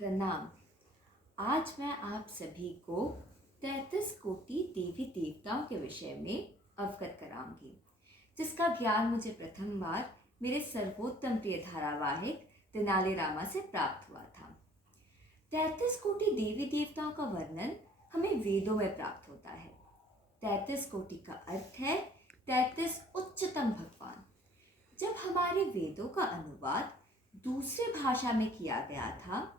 प्रणाम। आज मैं आप सभी को 33 कोटि देवी देवताओं के विषय में अवगत कराऊंगी, जिसका ज्ञान मुझे प्रथम बार मेरे सर्वोत्तम प्रिय धारावाहिक तेनालीरामा से प्राप्त हुआ था। 33 कोटि देवी देवताओं का वर्णन हमें वेदों में प्राप्त होता है। 33 कोटि का अर्थ है 33 उच्चतम भगवान। जब हमारे वेदों का अनुवाद दूसरे भाषा में किया गया था,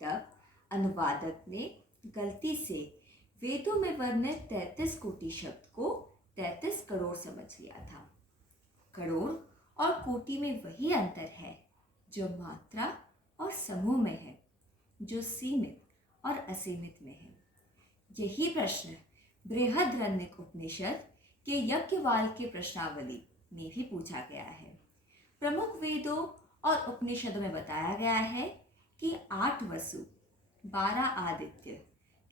तब अनुवादक ने गलती से वेदों में वर्णित 33 कोटि शब्द को 33 करोड़ समझ लिया था। करोड़ और कोटि में वही अंतर है जो मात्रा और समूह में है, जो सीमित और असीमित में है। यही प्रश्न बृहद्रण्यक उपनिषद के यज्ञवल्क्य प्रश्नावली में भी पूछा गया है। प्रमुख वेदों और उपनिषदों में बताया गया है कि 8 वसु, 12 आदित्य,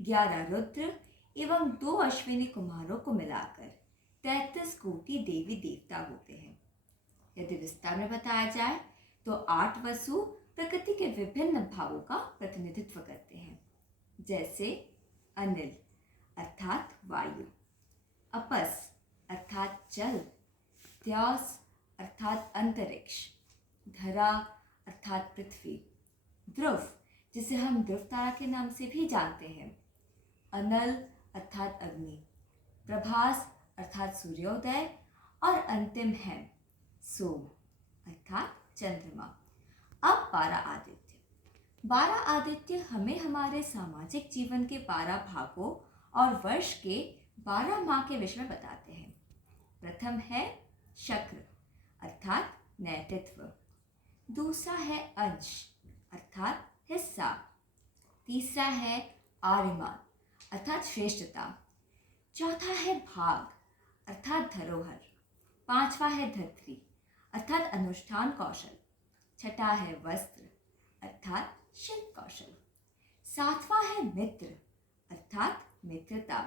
11 रुद्र एवं 2 अश्विनी कुमारों को मिलाकर 33 कोटि देवी देवता होते हैं। यदि विस्तार में बताया जाए तो 8 वसु प्रकृति के विभिन्न भावों का प्रतिनिधित्व करते हैं, जैसे अनिल अर्थात वायु, अपस अर्थात जल, द्यौस अर्थात अंतरिक्ष, धरा अर्थात पृथ्वी, ध्रुव जिसे हम ध्रुव तारा के नाम से भी जानते हैं, अनल अर्थात अग्नि, प्रभास अर्थात सूर्योदय और अंतिम है सोम अर्थात चंद्रमा। अब 12 आदित्य। 12 आदित्य हमें हमारे सामाजिक जीवन के 12 भागों और वर्ष के 12 माह के विषय में बताते हैं। प्रथम है शक्र अर्थात नेतृत्व, दूसरा है अंश अर्थात हिस्सा, तीसरा है आर्यमान अर्थात श्रेष्ठता, चौथा है भाग अर्थात धरोहर, पांचवा है धरित्री अर्थात अनुष्ठान कौशल, छठा है वस्त्र अर्थात शिल्प कौशल, सातवां है मित्र अर्थात मित्रता,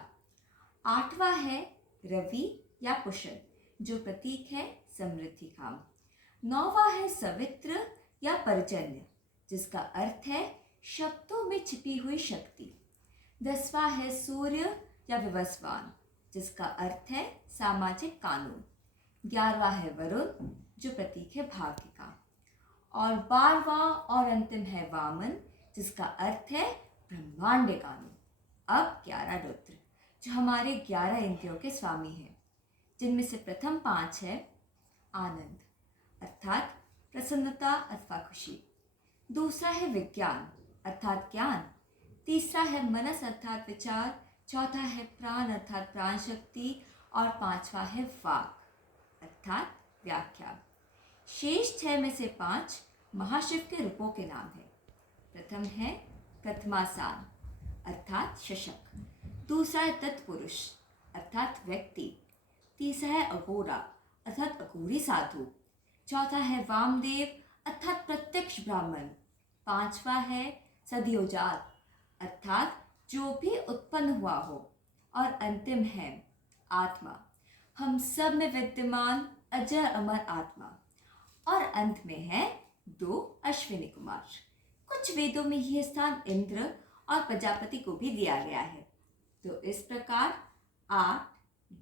आठवां है रवि या कुशल जो प्रतीक है समृद्धि का, नौवां है सवित्र या पर्जन्य जिसका अर्थ है शब्दों में छिपी हुई शक्ति, 10वां है सूर्य या विवस्वान जिसका अर्थ है सामाजिक कानून, 11वां है वरुण जो प्रतीक है भाग्य का, और 12वां और अंतिम है वामन जिसका अर्थ है ब्रह्मांड कानून। अब 11 रुद्र जो हमारे 11 इंद्रियों के स्वामी हैं, जिनमें से प्रथम 5 है आनंद अर्थात प्रसन्नता अथवा खुशी, दूसरा है विज्ञान अर्थात ज्ञान, तीसरा है मनस अर्थात विचार, चौथा है प्राण अर्थात प्राण शक्ति और पांचवा है वाक अर्थात व्याख्या। शेष 6 में से 5 महाशिव के रूपों के नाम है। प्रथम है प्रथमासान अर्थात शशक, दूसरा है तत्पुरुष अर्थात व्यक्ति, तीसरा है अघोरा अर्थात अघोरी साधु, चौथा है वामदेव अर्थात प्रत्यक्ष ब्राह्मण, पांचवा है सद्योजात अर्थात जो भी उत्पन्न हुआ हो, और अंतिम है आत्मा, हम सब में विद्यमान अजर अमर आत्मा, और अंत में है 2 अश्विनी कुमार। कुछ वेदों में यह स्थान इंद्र और प्रजापति को भी दिया गया है। तो इस प्रकार 8,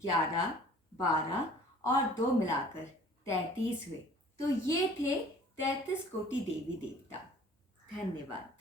11, 12 और 2 मिलाकर 33 हुए। तो ये थे 33 कोटि देवी देवता। धन्यवाद।